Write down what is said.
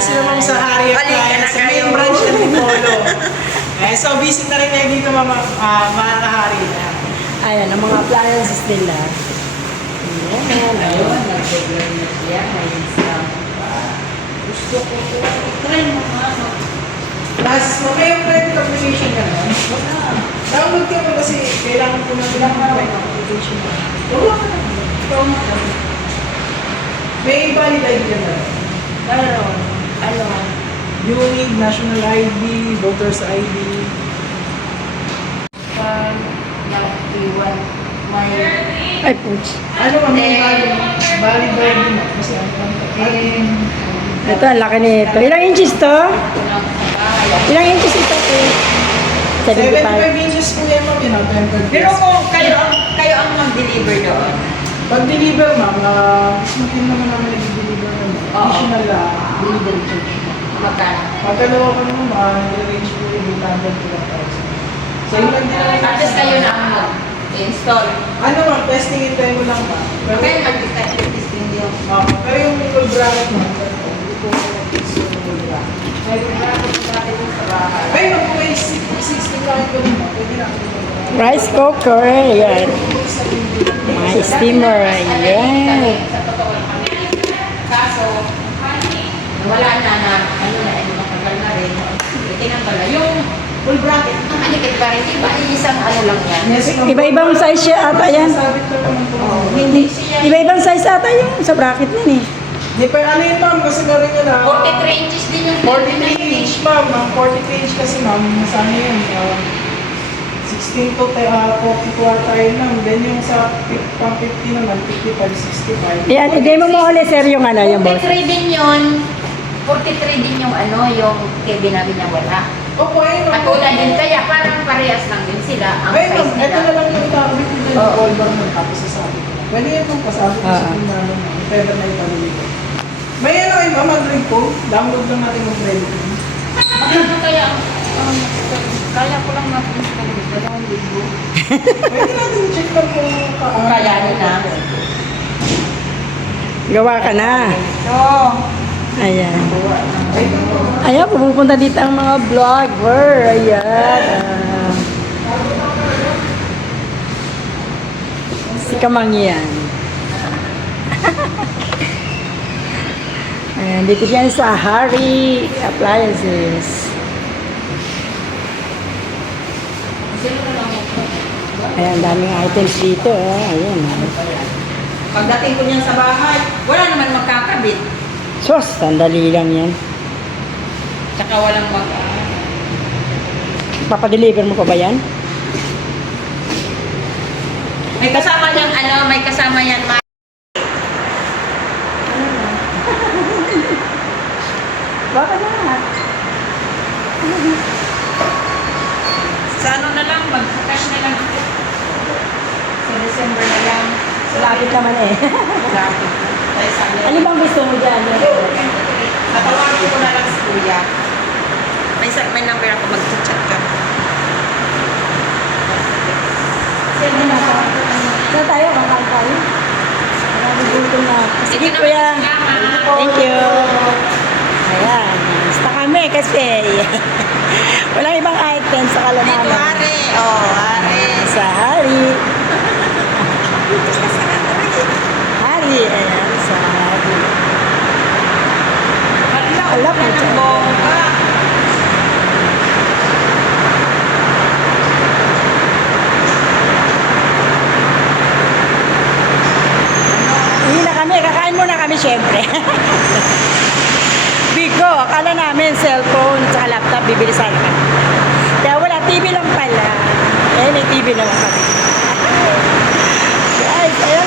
sila Ma'am sa Hari Appliance, sa main branch ng Tipolo. So, visit na rin kayo dito, mga kahari. Ayan, ang mga appliances nila. Ayun, nag-regular na siya. May discount pa. Gusto ko po. Try mo nga. Plus, may yung credit application ka na. Download ka mo kasi kailangan ko na credit application na. Wala ka na. May valid ID ka na. Ano? UNID, National ID, Voters ID. Pag nag-iwan, may... Ay, puch. Ano ba may valid ID mo? Kasi Ito, ang laki nito. Ilang inches to? Ilang inches ito? 75. 75 inches po yan, ma'am. Yun ang tempered Pero glass. kung kayo ang mag-deliver doon, Pag-deliver, ma'am, smooth din naman namin nag-deliver naman. Oo. Additional delivery charge. magkano? Pagkalawa ko naman, i-range po yung 800 to 1,000. So, yun lang din naman. At least kayo na ang mag-install. Ano ma'am, testing in time mo lang ma'am. Pero, Kaya mag-testing yung... pero yung full bracket ma'am, hindi po mag-test yung full bracket. May bracket natin yung sa bahay. Ay, ma'am, kung may 16 bracket ko ma'am, pwede na ako Rice cooker. Ayan. My steamer. Ayan. Sa totoo lang kami. Kaso, wala na matagal na rin. Tinanggal na. Yung full bracket, ang anikit pa rin. Diba, isang ano lang yan. Yes, ma'am. Iba-ibang size siya ata yan. Sabit na naman po. Hindi siya. Iba-ibang size ata yung sa bracket nun eh. Di pa ano yun ma'am, kasi meron yun 43 inches din yung 43 inch ma'am, 43 inch kasi ma'am, saan yun? 16 to 42 ata yun ma'am. Then yung sa pang 50 naman, 55, 65. Ayan, i-demo mo ulit sir yung ano, yung boss. 43 din yun. 43 din yung ano, yung TV namin na wala. Opo, ayun ma'am. Katulad din, kaya parang parehas lang din sila ang Ayun ma'am, size ito na nila. lang yung itakabit ko dyan, Oo. all bar mo, tapos sasabi ko. Pwede yan ma'am, pasabi ko sa team namin ma'am. Pwede na ipalili ko. May ano kayo ma'am, mag-read po. Download lang natin yung credit ko. Ano kaya, kaya ko lang mag-install dito, 2,000. Pwede natin check lang kung Kayanin na. Gawa ka na. Ito. Ayan. Ayun po. Ayan, pupunta dito ang mga vlogger. Ayan. Si Kamangyan. Ayan, dito siya sa Hari Appliances. Ayan, daming items dito. Ayan. Pagdating ko niyan sa bahay, wala naman magkakabit. Sos, sandali lang yan. Tsaka walang Papadeliver mo pa ba yan? May kasama niyang ano, may kasama yan. Baka na. Sa ano na lang, mag-cash na lang ako. Sa December na lang. Lapit naman eh. Lapit. Tayo sa akin. Ano bang gusto mo dyan? Tatawagin ko na lang si Kuya. May number ako, mag-chat ka. Sino na ka? Saan tayo? Kakal tayo? Nagugutom na. Sige kuya. Thank you. Ayan. Basta kami kasi walang ibang items sa Dito, kalamanan. Are. Oh, Are. Sa Hari. Hari. Ayan. Sa Hari. Wala po ng dyan. bongga. Hindi na kami. Kakain muna kami syempre. Bigo. Akala namin cellphone at laptop bibili sana kami. Kaya wala. TV lang pala. Eh, may TV naman kami. Guys, ayun,